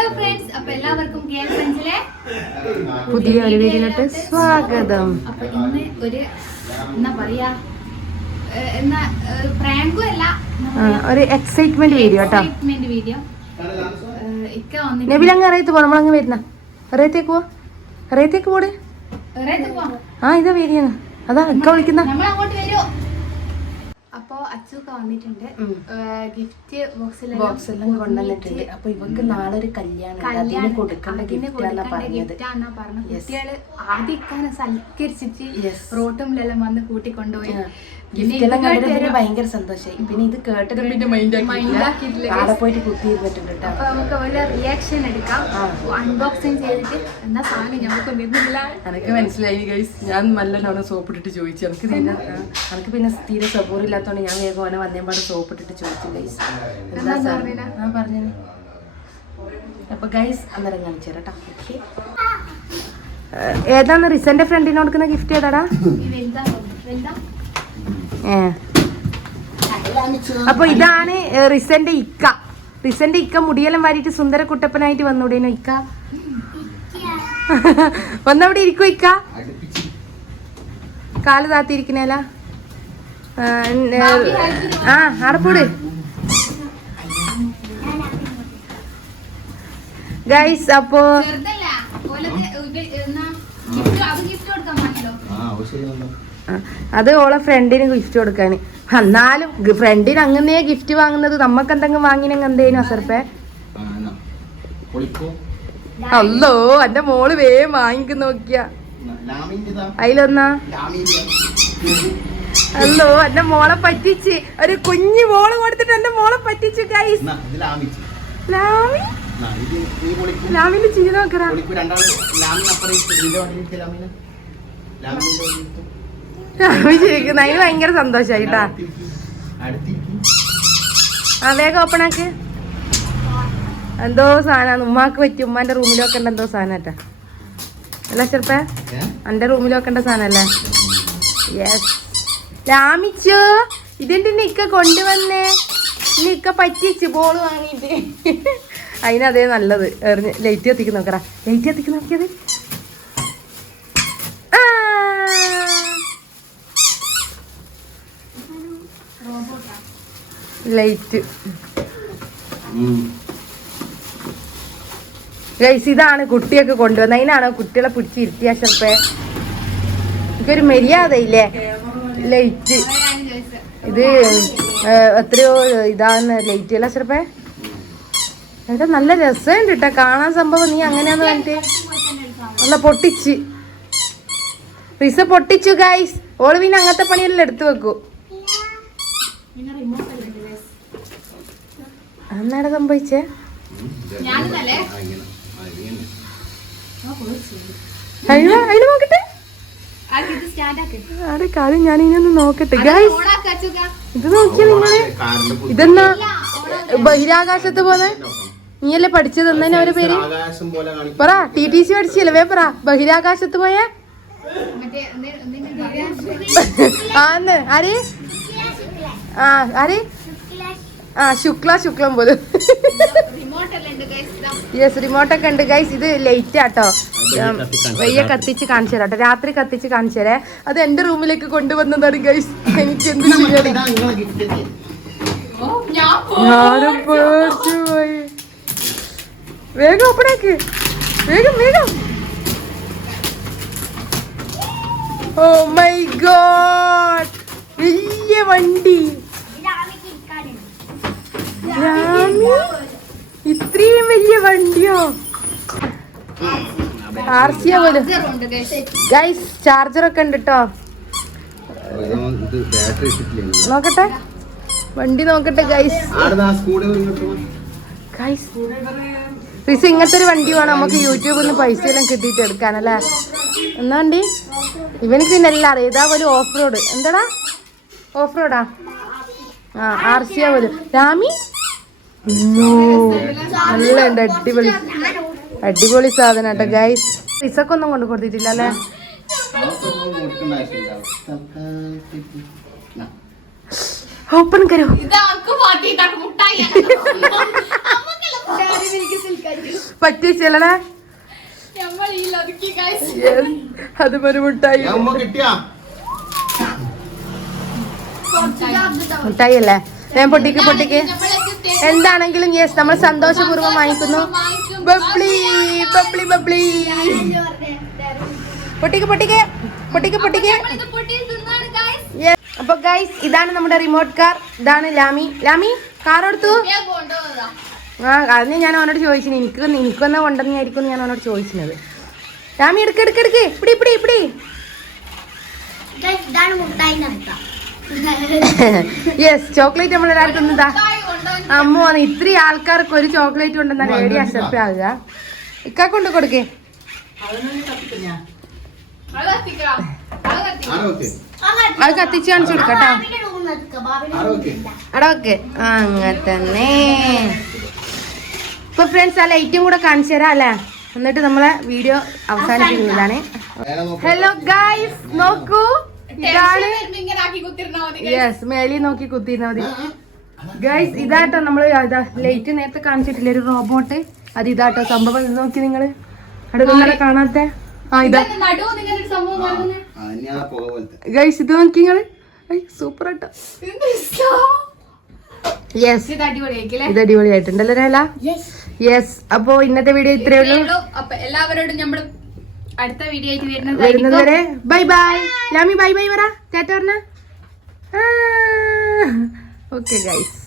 Hello friends അപ്പൊ എല്ലാവർക്കും പുതിയ ഒരു വീഡിയോയിലോട്ട് സ്വാഗതം. അപ്പൊ ഇന്ന് ഒരു എന്നാ പറയാ എന്നാ പ്രാങ്കും അല്ല ഒരു എക്സൈറ്റ്മെന്റ് വീഡിയോ കേട്ടോ. എക്സൈറ്റ്മെന്റ് വീഡിയോ ഇക്ക വന്നിട്ട് നബിലങ്ങ് അറിയത്ത് പോ നമ്മളങ്ങ് വരുന്ന. അറിയത്തേക്ക് പോ അറിയത്തേക്ക് പോടെ. ആ ഇതാ വീഡിയോ അതാ ഇക്ക വിളിക്കുന്ന. നമ്മൾ അങ്ങോട്ട് വരുമോ അപ്പൊ അച്ചൂക്ക വന്നിട്ടുണ്ട്. ഗിഫ്റ്റ് ബോക്സിൽ ബോക്സ് എല്ലാം കൊണ്ടുവന്നിട്ടുണ്ട്. അപ്പൊ ഇവക്ക് നാളെ ഒരു കല്യാണം. അതിന് കൊടുക്കേണ്ട ഗിഫ്റ്റ് ആണ് പറഞ്ഞത്. പറഞ്ഞു. കുട്ടികൾ ആദ്യം ഇക്കാനെ സൽക്കരിച്ചിട്ട്. റോട്ടുമില്ലെല്ലാം വന്ന് കൂട്ടിക്കൊണ്ടുപോയി. പിന്നെ പിന്നെ ഭയങ്കര സന്തോഷമായി പിന്നെ ഇത് കേട്ടിട്ട് പിന്നെ. നാളെ പോയിട്ട് കുത്തിയിരുന്നിട്ടുണ്ട് കേട്ടോ. അപ്പൊ നമുക്ക് ഒരു റിയാക്ഷൻ എടുക്കാം. അൺബോക്സിങ് ചെയ്തിട്ട് എന്താ സാധനം ഞങ്ങൾക്ക് നിന്നില്ല എനിക്ക് മനസ്സിലായി ഗൈസ് ഞാൻ നല്ലോണം സോപ്പ് ഇട്ടിട്ട് ചോദിച്ചു എനിക്ക് തീരെ എനിക്ക് പിന്നെ തീരെ സബൂറില്ലാത്തോണ്ട് ഞാൻ വേഗം ഓനെ വന്നേമ്പാട് സോപ്പ് ഇട്ടിട്ട് ചോദിച്ചു ഗൈസ് എന്താ? ആ പറഞ്ഞു. അപ്പൊ ഗൈസ് അന്നേരം കാണിച്ചു തരാം ഓക്കെ ഏതാണ് റിസന്റെ ഫ്രണ്ടിന് കൊടുക്കുന്ന ഗിഫ്റ്റ് ഏതാടാ? ഏ. അപ്പൊ ഇതാണ് റിസന്റ് റിസന്റെ ഇക്ക. റിസന്റെ ഇക്ക മുടിയെല്ലാം വാരിയിട്ട് സുന്ദര കുട്ടപ്പനായിട്ട് വന്നൂടേനോ ഇക്ക? വന്നവിടെ ഇരിക്കോ ഇക്ക? കാൽ താത്തിരിക്കണേല? ആ ആടപ്പോട് ഗൈസ് അപ്പോ അത് ഗിഫ്റ്റ് കൊടുക്കാൻ പറ്റില്ലോ ആ, അത് ഓളെ ഫ്രണ്ടിന് ഗിഫ്റ്റ് കൊടുക്കാന്. എന്നാലും ഫ്രണ്ടിന് അങ്ങനെ ഗിഫ്റ്റ് വാങ്ങുന്നത് നമുക്ക് എന്തെങ്കിലും വാങ്ങിനെങ്കിൽ എന്തേനും അസർപ്പേ? അല്ലോ എന്റെ മോൾ വേഗം വാങ്ങിക്കുന്ന നോക്കിയ. അതിലൊന്നാ അല്ലോ എന്റെ മോളെ പറ്റിച്ച്. ഒരു കുഞ്ഞു മോൾ കൊടുത്തിട്ട് എന്റെ മോളെ പറ്റിച്ചു ഗൈസ് ലാമി ലാമിന്റെ ചിരി നോക്കറ ലാമി ചിരിക്കുന്ന അതിന് ഭയങ്കര സന്തോഷായിട്ടാ. ആ വേഗം ഓപ്പൺ ആക്ക്. എന്തോ സാധനം ഉമ്മാക്ക് പറ്റി. ഉമ്മാന്റെ റൂമിൽ വെക്കേണ്ട എന്തോ സാധനം കേട്ടാ അല്ല ചെറുപ്പ. എന്റെ റൂമിൽ വെക്കേണ്ട സാധനല്ലേ? യെസ് രാമിച്ചോ ഇതെന്ത് നിക്ക കൊണ്ടുവന്നേ? നിക്ക പറ്റിച്ച് ബോൾ വാങ്ങിയിട്ട് അതിനതേ നല്ലത്. എറിഞ്ഞ് ലൈറ്റ് കത്തിക്ക് നോക്കറ ലൈറ്റ് കത്തിക്ക് നോക്കിയത്. ലൈറ്റ് ഗൈസ് ഇതാണ് കുട്ടിയൊക്കെ കൊണ്ടുവന്നത്. അതിനാണോ കുട്ടികളെ പിടിച്ചിരുത്തിയ ചെറുപ്പേ? എനിക്കൊരു മര്യാദയില്ലേ? ലൈറ്റ്. ഇത് എത്രയോ ഇതാന്ന് ലൈറ്റ് അല്ല ചെറുപ്പേ ഏട്ടാ നല്ല രസമുണ്ട് കേട്ടോ കാണാൻ സംഭവം നീ അങ്ങനെയാന്ന് പറഞ്ഞിട്ട്. നല്ല പൊട്ടിച്ച്. റിസ പൊട്ടിച്ചു ഗൈസ് ഓൾ പിന്നെ അങ്ങനത്തെ പണിയെല്ലാം എടുത്തു വെക്കൂ? അന്നാടെ സംഭവിച്ചേ? അയ്യോ അതിന് നോക്കട്ടെ. ആക്കി? കാര്യം ഞാൻ ഇനി നോക്കട്ടെ. ഗൈസ് ഇത് നോക്കിയ നിങ്ങൾ ഇതെന്നാ ബഹിരാകാശത്ത് പോലെ? നീയല്ലേ പഠിച്ചത്? എന്നതിന് അവരെ പേര്? ആകാശം പോലെ കാണിക്കും. പറ ടി ടി സി പഠിച്ചല്ലേ? വേ പറ ബഹിരാകാശത്ത് പോയേ? ആന്ന് ആര്? ആ ആര്? ആ ശുക്ല ശുക്ലം പോലും. യെസ് റിമോട്ടൊക്കെ ഉണ്ട് ഗൈസ് ഇത്. ലൈറ്റ് ആട്ടോ. വെയ്യ കത്തിച്ച് കാണിച്ചു തരാം കേട്ടോ. രാത്രി കത്തിച്ച് കാണിച്ചു തരേ. അത് എന്റെ റൂമിലേക്ക് കൊണ്ടുവന്നതാണ് ഗൈസ് എനിക്ക് എന്ത് ഞാനും പേടിച്ചു പോയി. വേഗം ഓപ്പണാക്ക് വേഗം വേഗം. ഓ മൈ ഗോഡ് വലിയ വണ്ടി. ഇത്രയും വലിയ വണ്ടിയോ. ഗൈസ് ചാർജർ ഒക്കെ ഉണ്ട് കേട്ടോ നോക്കട്ടെ? വണ്ടി നോക്കട്ടെ ഗൈസ് ഗൈസ് റിസ ഇങ്ങനത്തെ ഒരു വണ്ടി വേണം. നമുക്ക് യൂട്യൂബിൽ നിന്ന് പൈസ എല്ലാം കിട്ടിയിട്ട് എടുക്കാനല്ലേ എന്നാ വണ്ടി? ഇവനിക്ക് പിന്നെ എല്ലാം അറിയാം. ഇതാ ഒരു ഓഫ് റോഡ് എന്താടാ? ഓഫ് റോഡാ ആ ആർസിയ പോലും രാമി? നല്ല ഉണ്ട് അടിപൊളി. അടിപൊളി സാധനം കേട്ടോ ഗൈസ് റിസൊക്കെ ഒന്നും കൊണ്ട് കൊടുത്തിട്ടില്ല അല്ലേ. ഓപ്പൺ കരോ? ലതുക്കി guys. അത് മരുമുട്ടായി കിട്ടിയാ? അല്ലേ ഞാൻ പൊട്ടിക്ക് പൊട്ടിക്ക്. എന്താണെങ്കിലും യെസ് നമ്മൾ സന്തോഷപൂർവം വാങ്ങിക്കുന്നു. അപ്പൊ ഗൈസ് ഇതാണ് നമ്മുടെ റിമോട്ട് കാർ ഇതാണ് ലാമി. ലാമി കാർ എടുത്തു. ആ അതിന് ഞാൻ അവനോട് ചോദിച്ചിന് എനിക്ക് എനിക്ക് വന്ന കൊണ്ടെന്നായിരിക്കും ഞാൻ അവനോട് ചോദിച്ചിരുന്നത് ലാമി എടുക്കെടുക്കെടുക്ക് എടുക്ക് എടുക്ക്. ഇപ്പിടി ഇപ്പിടി ഇപ്പിടി. ഇതാണ് മുട്ടായി നടത്താം യെസ് ചോക്ലേറ്റ് നമ്മൾ തിന്നതാ അമ്മ വന്ന് ഇത്രയും ആൾക്കാർക്ക് ഒരു ചോക്ലേറ്റ് ഏടി അസപ്റ്റാകുക ഇക്കാ കൊണ്ട് കൊടുക്കേ. അത് കത്തിച്ച് കാണിച്ചു കൊടുക്കട്ടോ അവിടെ ഓക്കെ. അങ്ങനെ തന്നെ. ഇപ്പൊ ഫ്രണ്ട്സ് ആ ലൈറ്റും കൂടെ കാണിച്ചു തരാം അല്ലേ? എന്നിട്ട് നമ്മളെ വീഡിയോ അവസാനിപ്പിക്കുന്നതാണ്. ഹലോ ഗൈസ് നോക്കൂ. ഇതാണ് കുത്തിരുന്നാ യെസ് മേലി നോക്കി കുത്തിയിരുന്നാ മതി. ഗൈസ് ഇതാട്ടോ നമ്മൾ ഇതാ ലൈറ്റ് നേരത്തെ കാണിച്ചിട്ടില്ല? ഒരു റോബോട്ട് അത് ഇതാട്ടോ സംഭവം. ഇത് നോക്കി നിങ്ങൾ. അടുത്ത കാണാത്ത? ആ ഇതാ. ഗൈസ് ഇത് നോക്കി നിങ്ങൾ. സൂപ്പർ ആട്ടോ. യെസ് ഇത് അടിപൊളിയായിട്ടുണ്ടല്ലോ രേല? യെസ് അപ്പോ ഇന്നത്തെ വീഡിയോ ഇത്രയേ ഉള്ളൂ. എല്ലാവരോടും നമ്മൾ അടുത്ത വീഡിയോ ആയിട്ട് വരുന്നത് വരെ ബൈ ബൈ ലാമി ബൈ ബൈ പറ. Okay guys